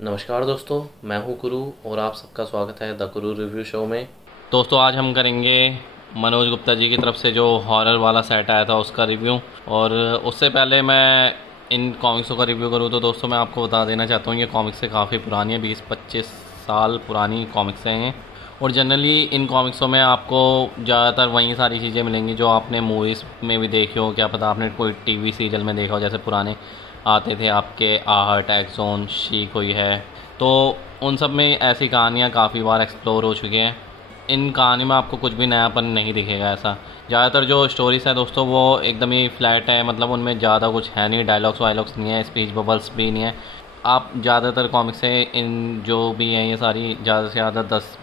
नमस्कार दोस्तों, मैं हूं गुरु और आप सबका स्वागत है द गुरु रिव्यू शो में। दोस्तों आज हम करेंगे मनोज गुप्ता जी की तरफ से जो हॉरर वाला सेट आया था उसका रिव्यू। और उससे पहले मैं इन कॉमिक्सों का रिव्यू करूं तो दोस्तों मैं आपको बता देना चाहता हूं ये कॉमिक्स से काफ़ी पुरानी है, 20-25 साल पुरानी कॉमिक्स हैं। और जनरली इन कॉमिक्सों में आपको ज़्यादातर वही सारी चीज़ें मिलेंगी जो आपने मूवीज़ में भी देखी हो, क्या पता आपने कोई टीवी सीरियल में देखा हो, जैसे पुराने आते थे आपके आहट, एक्सोन, शी कोई है, तो उन सब में ऐसी कहानियाँ काफ़ी बार एक्सप्लोर हो चुकी हैं। इन कहानी में आपको कुछ भी नयापन नहीं दिखेगा। ऐसा ज़्यादातर जो स्टोरीज़ है दोस्तों वो एकदम ही फ्लैट है, मतलब उनमें ज़्यादा कुछ है नहीं, डायलॉग्स वायलॉग्स नहीं है, स्पीच बबल्स भी नहीं है। आप ज़्यादातर कॉमिक्स से इन जो भी हैं ये सारी ज़्यादा से ज़्यादा 10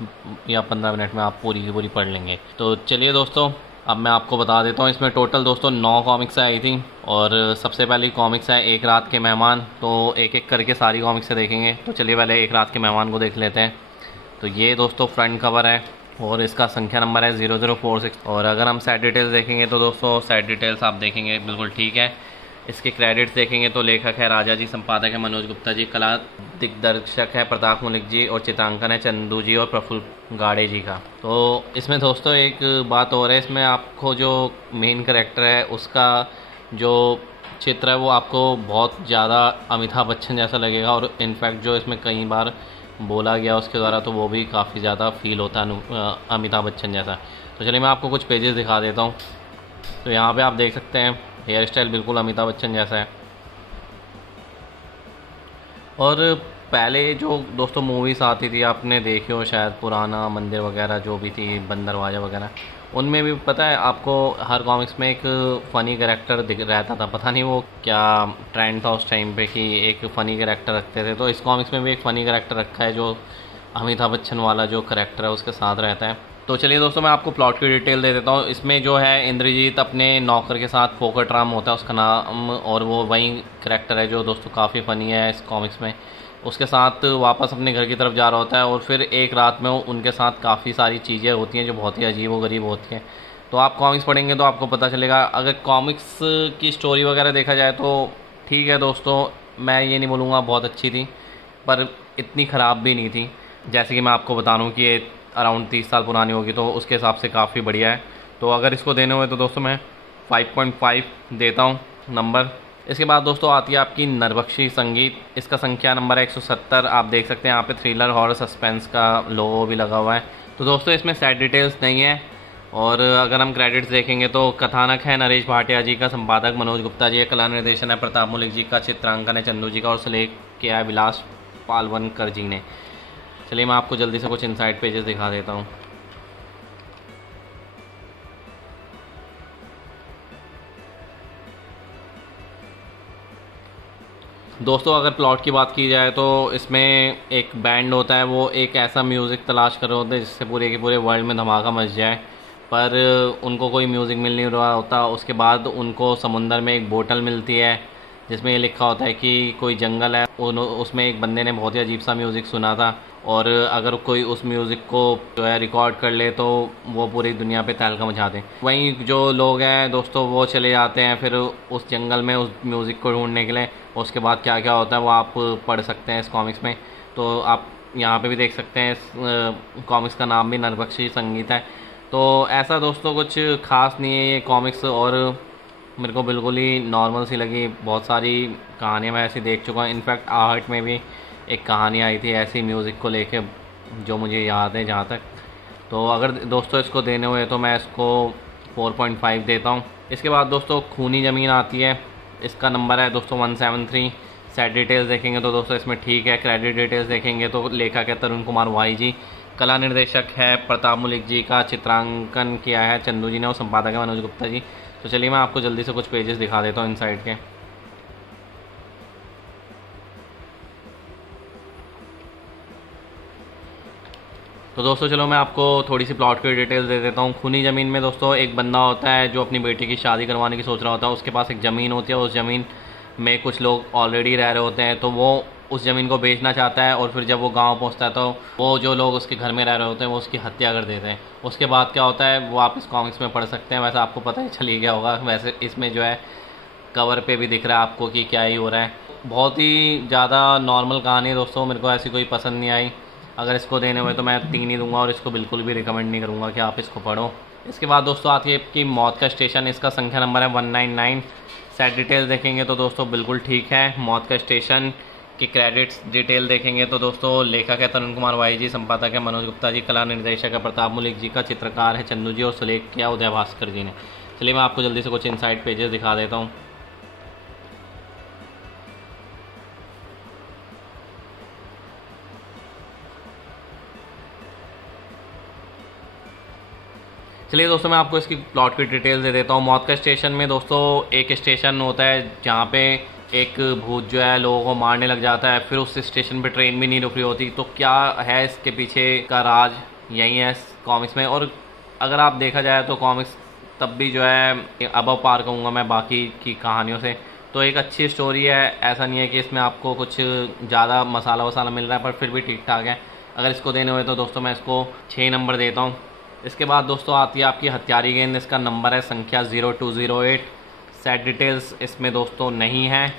या 15 मिनट में आप पूरी की पूरी पढ़ लेंगे। तो चलिए दोस्तों अब मैं आपको बता देता हूँ, इसमें टोटल दोस्तों 9 कॉमिक्स आई थी। और सबसे पहली कॉमिक्स है एक रात के मेहमान। तो एक एक करके सारी कॉमिक्स से देखेंगे। तो चलिए पहले एक रात के मेहमान को देख लेते हैं। तो ये दोस्तों फ्रंट कवर है और इसका संख्या नंबर है 0046। और अगर हम सेट डिटेल्स देखेंगे तो दोस्तों सेट डिटेल्स आप देखेंगे बिल्कुल ठीक है। इसके क्रेडिट्स देखेंगे तो लेखक है राजा जी, संपादक है मनोज गुप्ता जी, कला दिग्दर्शक है प्रताप मलिक जी और चित्रांकन है चंदू जी और प्रफुल्ल गाड़े जी का। तो इसमें दोस्तों एक बात और है, इसमें आपको जो मेन कैरेक्टर है उसका जो चित्र है वो आपको बहुत ज़्यादा अमिताभ बच्चन जैसा लगेगा। और इनफैक्ट जो इसमें कई बार बोला गया उसके द्वारा तो वो भी काफ़ी ज़्यादा फील होता है अमिताभ बच्चन जैसा। तो चलिए मैं आपको कुछ पेजेस दिखा देता हूँ। तो यहाँ पे आप देख सकते हैं हेयर स्टाइल बिल्कुल अमिताभ बच्चन जैसा है। और पहले जो दोस्तों मूवीज़ आती थी आपने देखी हो शायद, पुराना मंदिर वगैरह जो भी थी, बंदरवाजा वगैरह, उनमें भी पता है आपको हर कॉमिक्स में एक फ़नी कैरेक्टर दिख रहता था। पता नहीं वो क्या ट्रेंड था उस टाइम पे कि एक फ़नी कैरेक्टर रखते थे। तो इस कॉमिक्स में भी एक फ़नी कैरेक्टर रखा है जो अमिताभ बच्चन वाला जो कैरेक्टर है उसके साथ रहता है। तो चलिए दोस्तों मैं आपको प्लॉट की डिटेल दे देता हूँ। इसमें जो है इंद्रजीत अपने नौकर के साथ, फोकट राम होता है उसका नाम, और वो वही कैरेक्टर है जो दोस्तों काफ़ी फ़नी है इस कॉमिक्स में, उसके साथ वापस अपने घर की तरफ जा रहा होता है। और फिर एक रात में उनके साथ काफ़ी सारी चीज़ें होती हैं जो बहुत ही अजीब व गरीब होती हैं। तो आप कॉमिक्स पढ़ेंगे तो आपको पता चलेगा। अगर कॉमिक्स की स्टोरी वगैरह देखा जाए तो ठीक है दोस्तों, मैं ये नहीं बोलूँगा बहुत अच्छी थी, पर इतनी ख़राब भी नहीं थी। जैसे कि मैं आपको बता रहा हूँ कि ये अराउंड 30 साल पुरानी होगी तो उसके हिसाब से काफ़ी बढ़िया है। तो अगर इसको देने हुए तो दोस्तों मैं 5.5 देता हूँ नंबर। इसके बाद दोस्तों आती है आपकी नरबख्शी संगीत। इसका संख्या नंबर है 170। आप देख सकते हैं यहाँ पे थ्रिलर हॉरर सस्पेंस का लोगो भी लगा हुआ है। तो दोस्तों इसमें सेट डिटेल्स नहीं है। और अगर हम क्रेडिट्स देखेंगे तो कथानक है नरेश भाटिया जी का, संपादक मनोज गुप्ता जी, कला निर्देशन है प्रताप मलिक जी का, चित्रांकन है चंदू जी का और सलेख किया है विलास पालवनकर जी ने। चलिए मैं आपको जल्दी से कुछ इनसाइड पेजेस दिखा देता हूँ। दोस्तों अगर प्लॉट की बात की जाए तो इसमें एक बैंड होता है, वो एक ऐसा म्यूज़िक तलाश कर रहे होते हैं जिससे पूरे के पूरे वर्ल्ड में धमाका मच जाए, पर उनको कोई म्यूज़िक मिल नहीं रहा होता। उसके बाद उनको समुंदर में एक बोतल मिलती है जिसमें ये लिखा होता है कि कोई जंगल है, उसमें एक बंदे ने बहुत ही अजीब सा म्यूज़िक सुना था और अगर कोई उस म्यूज़िक को जो है रिकॉर्ड कर ले तो वो पूरी दुनिया पे तहलका मचा दें। वहीं जो लोग हैं दोस्तों वो चले जाते हैं फिर उस जंगल में उस म्यूज़िक को ढूंढने के लिए। उसके बाद क्या क्या होता है वो आप पढ़ सकते हैं इस कॉमिक्स में। तो आप यहाँ पे भी देख सकते हैं इस कॉमिक्स का नाम भी नरबख्शी संगीत है। तो ऐसा दोस्तों कुछ ख़ास नहीं है ये कॉमिक्स, और मेरे को बिल्कुल ही नॉर्मल सी लगी। बहुत सारी कहानियाँ मैं ऐसी देख चुका हूँ। इनफैक्ट आहट में भी एक कहानी आई थी ऐसी म्यूज़िक को लेके जो मुझे याद है जहाँ तक। तो अगर दोस्तों इसको देने हुए तो मैं इसको 4.5 देता हूँ। इसके बाद दोस्तों खूनी ज़मीन आती है। इसका नंबर है दोस्तों 173। सेट डिटेल्स देखेंगे तो दोस्तों इसमें ठीक है। क्रेडिट डिटेल्स देखेंगे तो लेखक है तरुण कुमार वाई जी, कला निर्देशक है प्रताप मलिक जी का, चित्रांकन किया है चंदू जी ने और संपादक है मनोज गुप्ता जी। तो चलिए मैं आपको जल्दी से कुछ पेजेस दिखा देता हूँ इनसाइड के। तो दोस्तों चलो मैं आपको थोड़ी सी प्लॉट की डिटेल्स दे देता हूँ। खूनी ज़मीन में दोस्तों एक बंदा होता है जो अपनी बेटी की शादी करवाने की सोच रहा होता है। उसके पास एक ज़मीन होती है, उस ज़मीन में कुछ लोग ऑलरेडी रह रहे होते हैं, तो वो उस ज़मीन को बेचना चाहता है। और फिर जब वो गांव पहुंचता है तो वो जो लोग उसके घर में रह रहे होते हैं वो उसकी हत्या कर देते हैं। उसके बाद क्या होता है वो आप इस कॉमिक्स में पढ़ सकते हैं। वैसे आपको पता ही चल ही गया होगा, वैसे इसमें जो है कवर पे भी दिख रहा है आपको कि क्या ही हो रहा है। बहुत ही ज़्यादा नॉर्मल कहानी है दोस्तों, मेरे को ऐसी कोई पसंद नहीं आई। अगर इसको देने हुए तो मैं 3 ही दूंगा और इसको बिल्कुल भी रिकमेंड नहीं करूँगा कि आप इसको पढ़ो। इसके बाद दोस्तों आती है आपकी मौत का स्टेशन। इसका संख्या नंबर है 199। सेट डिटेल्स देखेंगे तो दोस्तों बिल्कुल ठीक है। मौत का स्टेशन की क्रेडिट्स डिटेल देखेंगे तो दोस्तों लेखक है तरुण कुमार वाई जी, संपादक है मनोज गुप्ता जी, कला निर्देशक है प्रताप मुलिक जी का, चित्रकार है चंदू जी और सुलेख किया उदय भास्कर जी ने। चलिए मैं आपको जल्दी से कुछ इनसाइड पेजेस दिखा देता हूँ। चलिए दोस्तों मैं आपको इसकी प्लॉट की डिटेल दे देता हूँ। मौत का स्टेशन में दोस्तों एक स्टेशन होता है जहाँ पे एक भूत जो है लोगों को मारने लग जाता है, फिर उस स्टेशन पे ट्रेन भी नहीं रुक रही होती। तो क्या है इसके पीछे का राज, यही है कॉमिक्स में। और अगर आप देखा जाए तो कॉमिक्स तब भी जो है अबव पार कहूँगा मैं बाकी की कहानियों से। तो एक अच्छी स्टोरी है, ऐसा नहीं है कि इसमें आपको कुछ ज़्यादा मसाला वसाला मिल रहा है, पर फिर भी ठीक ठाक है। अगर इसको देने हुए तो दोस्तों मैं इसको 6 नंबर देता हूँ। इसके बाद दोस्तों आती है आपकी हत्यारी गेंद। इसका नंबर है संख्या 0208। सेट डिटेल्स इसमें दोस्तों नहीं है,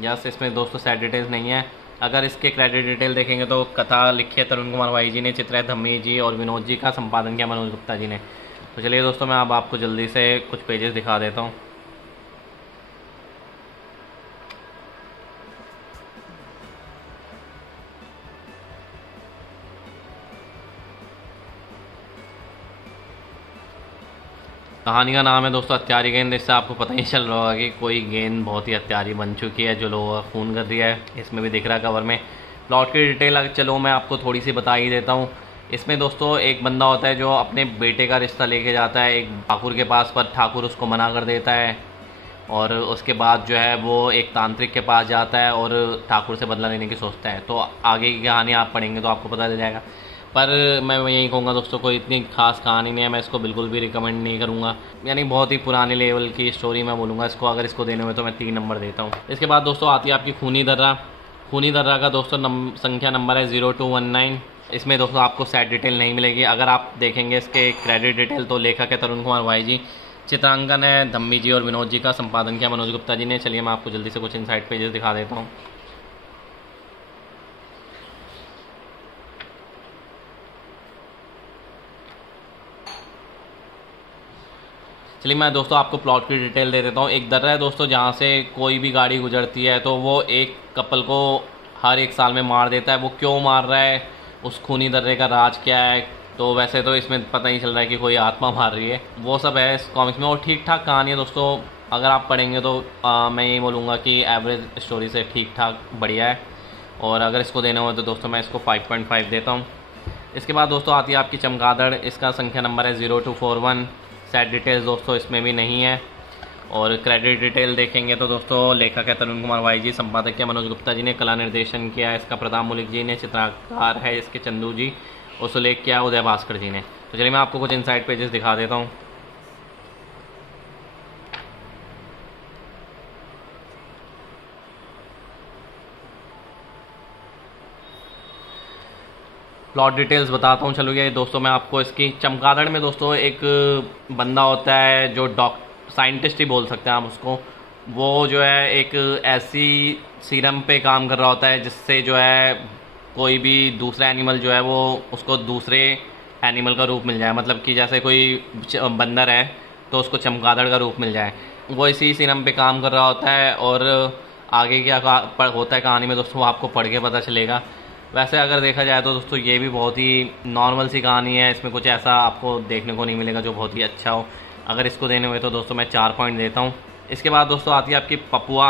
यस इसमें दोस्तों सेट डिटेल्स नहीं है। अगर इसके क्रेडिट डिटेल देखेंगे तो कथा लिखी है तरुण कुमार वाई जी ने, चित्र है धम्मी जी और विनोद जी का, संपादन किया मनोज गुप्ता जी ने। तो चलिए दोस्तों मैं अब आपको जल्दी से कुछ पेजेस दिखा देता हूँ। कहानी का नाम है दोस्तों हत्यारी गेंद। इससे आपको पता ही चल रहा होगा कि कोई गेंद बहुत ही हत्यारी बन चुकी है जो लोगों का खून कर दिया है। इसमें भी दिख रहा है कवर में। प्लॉट की डिटेल चलो मैं आपको थोड़ी सी बता ही देता हूँ। इसमें दोस्तों एक बंदा होता है जो अपने बेटे का रिश्ता लेके जाता है एक ठाकुर के पास, पर ठाकुर उसको मना कर देता है। और उसके बाद जो है वो एक तांत्रिक के पास जाता है और ठाकुर से बदला लेने की सोचता है। तो आगे की कहानी आप पढ़ेंगे तो आपको पता चल जाएगा। पर मैं यही कहूँगा दोस्तों कोई इतनी खास कहानी नहीं है, मैं इसको बिल्कुल भी रिकमेंड नहीं करूँगा। यानी बहुत ही पुराने लेवल की स्टोरी मैं बोलूँगा इसको। अगर इसको देने में तो मैं 3 नंबर देता हूँ। इसके बाद दोस्तों आती है आपकी खूनी दर्रा। खूनी दर्रा का दोस्तों संख्या नंबर है 0219। इसमें दोस्तों आपको सेट डिटेल नहीं मिलेगी। अगर आप देखेंगे इसके क्रेडिट डिटेल तो लेखक है तरुण कुमार वाई जी, चित्रांकन है धम्मी जी और विनोद जी का, संपादन किया मनोज गुप्ता जी ने। चलिए मैं आपको जल्दी से कुछ इनसाइड पेजेस दिखा देता हूँ। चलिए मैं दोस्तों आपको प्लॉट की डिटेल दे देता हूँ। एक दर्रा है दोस्तों जहाँ से कोई भी गाड़ी गुजरती है तो वो एक कपल को हर 1 साल में मार देता है। वो क्यों मार रहा है, उस खूनी दर्रे का राज क्या है, तो वैसे तो इसमें पता ही चल रहा है कि कोई आत्मा मार रही है, वो सब है इस कॉमिक्स में। और ठीक ठाक कहानी है दोस्तों। अगर आप पढ़ेंगे तो मैं यही बोलूँगा कि एवरेज स्टोरी से ठीक ठाक बढ़िया है। और अगर इसको देना हो तो दोस्तों मैं इसको 5.5 देता हूँ। इसके बाद दोस्तों आती है आपकी चमगादड़। इसका संख्या नंबर है 0241। सेट डिटेल्स दोस्तों इसमें भी नहीं है। और क्रेडिट डिटेल देखेंगे तो दोस्तों लेखक है तरुण कुमार वाई जी, संपादक किया मनोज गुप्ता जी ने, कला निर्देशन किया है इसका प्रताप मुलिक जी ने, चित्रकार है इसके चंदू जी और सुलेख किया उदय भास्कर जी ने। तो चलिए मैं आपको कुछ इनसाइड पेजेस दिखा देता हूँ। प्लॉट डिटेल्स बताता हूँ। चलो ये दोस्तों मैं आपको इसकी चमगादड़ में दोस्तों एक बंदा होता है जो साइंटिस्ट ही बोल सकते हैं आप उसको। वो जो है एक ऐसी सीरम पे काम कर रहा होता है जिससे जो है कोई भी दूसरा एनिमल जो है वो उसको दूसरे एनिमल का रूप मिल जाए। मतलब कि जैसे कोई बंदर है तो उसको चमगादड़ का रूप मिल जाए। वो इसी सीरम पे काम कर रहा होता है। और आगे क्या होता है कहानी में दोस्तों वो आपको पढ़ के पता चलेगा। वैसे अगर देखा जाए तो दोस्तों ये भी बहुत ही नॉर्मल सी कहानी है। इसमें कुछ ऐसा आपको देखने को नहीं मिलेगा जो बहुत ही अच्छा हो। अगर इसको देने हुए तो दोस्तों मैं 4 पॉइंट देता हूँ। इसके बाद दोस्तों आती है आपकी पपुआ।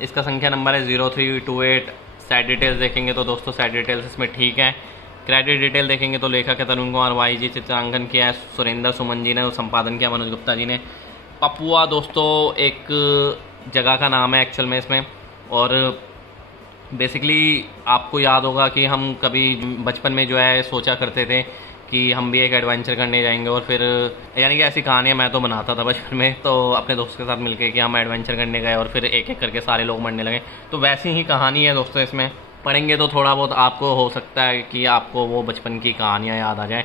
इसका संख्या नंबर है 0328। सेट डिटेल्स देखेंगे तो दोस्तों सेट डिटेल्स इसमें ठीक है। क्रेडिट डिटेल देखेंगे तो लेखक है तरुण कुमार वाई जी, चित्रांकन किया है सुरेंद्र सुमन जी ने और संपादन किया मनोज गुप्ता जी ने। पपुआ दोस्तों एक जगह का नाम है एक्चुअल में इसमें। और बेसिकली आपको याद होगा कि हम कभी बचपन में जो है सोचा करते थे कि हम भी एक एडवेंचर करने जाएंगे। और फिर यानी कि ऐसी कहानियाँ मैं तो बनाता था बचपन में, तो अपने दोस्त के साथ मिलके कि हम एडवेंचर करने गए और फिर एक एक करके सारे लोग मरने लगे। तो वैसी ही कहानी है दोस्तों। इसमें पढ़ेंगे तो थोड़ा बहुत आपको हो सकता है कि आपको वो बचपन की कहानियाँ याद आ जाए।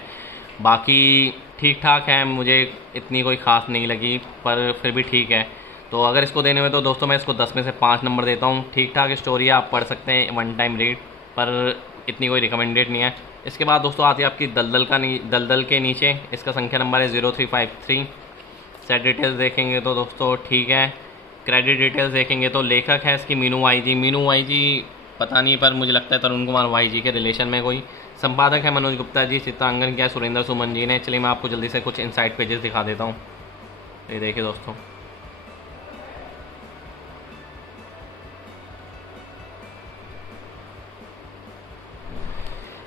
बाकी ठीक ठाक है, मुझे इतनी कोई ख़ास नहीं लगी पर फिर भी ठीक है। तो अगर इसको देने में तो दोस्तों मैं इसको 10 में से 5 नंबर देता हूँ। ठीक ठाक स्टोरी है, आप पढ़ सकते हैं, वन टाइम रीड, पर इतनी कोई रिकमेंडेड नहीं है। इसके बाद दोस्तों आती है आपकी दलदल के नीचे, इसका संख्या नंबर है 0353। सेट डिटेल्स देखेंगे तो दोस्तों ठीक है। क्रेडिट डिटेल्स देखेंगे तो लेखक है इसकी मीनू वाई जी पता नहीं, पर मुझे लगता है तरुण कुमार वाई जी के रिलेशन में कोई। संपादक है मनोज गुप्ता जी, चित्रांकन किया सुरेंद्र सुमन जी ने। चलिए मैं आपको जल्दी से कुछ इनसाइड पेजेस दिखा देता हूँ। ये देखिए दोस्तों,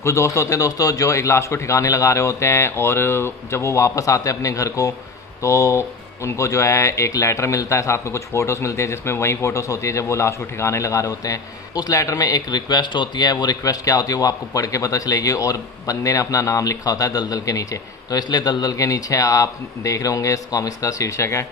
कुछ दोस्त होते हैं दोस्तों जो एक लाश को ठिकाने लगा रहे होते हैं, और जब वो वापस आते हैं अपने घर को तो उनको जो है एक लेटर मिलता है, साथ में कुछ फ़ोटोज़ मिलती है, जिसमें वही फ़ोटोज़ होती है जब वो लाश को ठिकाने लगा रहे होते हैं। उस लेटर में एक रिक्वेस्ट होती है, वो रिक्वेस्ट क्या होती है वो आपको पढ़ के पता चलेगी, और बंदे ने अपना नाम लिखा होता है दलदल के नीचे। तो इसलिए दलदल के नीचे आप देख रहे होंगे इस कॉमिक्स का शीर्षक है।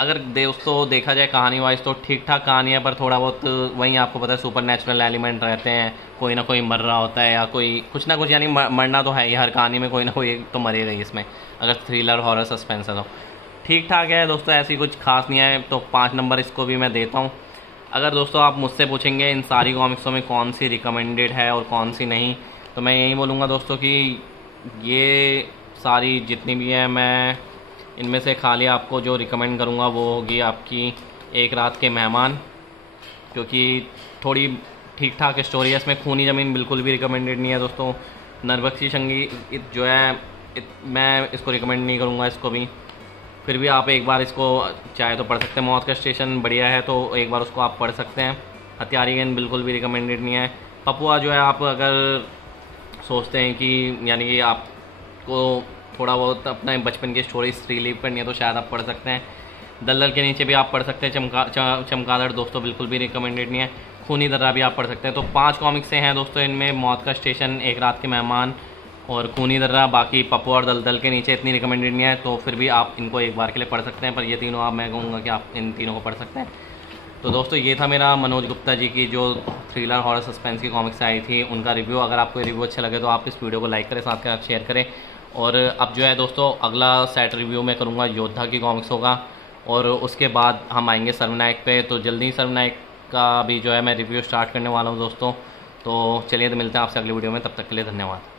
अगर दोस्तों देखा जाए कहानी वाइज तो ठीक ठाक कहानी है, पर थोड़ा बहुत वहीं आपको पता है सुपर नेचुरल एलिमेंट रहते हैं, कोई ना कोई मर रहा होता है या कोई कुछ ना कुछ, यानी मरना तो है ही, हर कहानी में कोई ना कोई तो मरेगा ही इसमें, अगर थ्रिलर हॉरर सस्पेंस है तो। ठीक ठाक है दोस्तों, ऐसी कुछ खास नहीं है, तो 5 नंबर इसको भी मैं देता हूँ। अगर दोस्तों आप मुझसे पूछेंगे इन सारी कॉमिक्सों में कौन सी रिकमेंडेड है और कौन सी नहीं, तो मैं यही बोलूँगा दोस्तों कि ये सारी जितनी भी है, मैं इनमें से खाली आपको जो रिकमेंड करूँगा वो होगी आपकी एक रात के मेहमान, क्योंकि थोड़ी ठीक ठाक स्टोरी है इसमें। खूनी ज़मीन बिल्कुल भी रिकमेंडेड नहीं है दोस्तों। नरबख्शी संगीत जो है मैं इसको रिकमेंड नहीं करूँगा इसको भी, फिर भी आप एक बार इसको चाहे तो पढ़ सकते हैं। मौत का स्टेशन बढ़िया है तो एक बार उसको आप पढ़ सकते हैं। हथियारी गेंद बिल्कुल भी रिकमेंडेड नहीं है। पपुआ जो है आप अगर सोचते हैं कि यानी कि आपको थोड़ा बहुत अपना बचपन की स्टोरीज रिलीव करनी है तो शायद आप पढ़ सकते हैं। दलदल के नीचे भी आप पढ़ सकते हैं। चमगादड़ दोस्तों बिल्कुल भी रिकमेंडेड नहीं है। खूनी दर्रा भी आप पढ़ सकते हैं। तो 5 कॉमिक्स से हैं दोस्तों इनमें, मौत का स्टेशन, एक रात के मेहमान और खूनी दर्रा। बाकी पप्पू और दलदल के नीचे इतनी रिकमेंडेड नहीं है, तो फिर भी आप इनको एक बार के लिए पढ़ सकते हैं। पर ये तीनों आप, मैं कहूँगा कि आप इन तीनों को पढ़ सकते हैं। तो दोस्तों ये था मेरा मनोज गुप्ता जी की जो थ्रिलर हॉरर सस्पेंस की कॉमिक्स आई थी उनका रिव्यू। अगर आपको ये रिव्यू अच्छा लगे तो आप इस वीडियो को लाइक करें, साथ में शेयर करें। और अब जो है दोस्तों अगला सेट रिव्यू मैं करूँगा योद्धा की कॉमिक्स होगा, और उसके बाद हम आएंगे सर्वनायक पे। तो जल्दी ही सर्वनायक का भी जो है मैं रिव्यू स्टार्ट करने वाला हूँ दोस्तों। तो चलिए तो मिलते हैं आपसे अगली वीडियो में, तब तक के लिए धन्यवाद।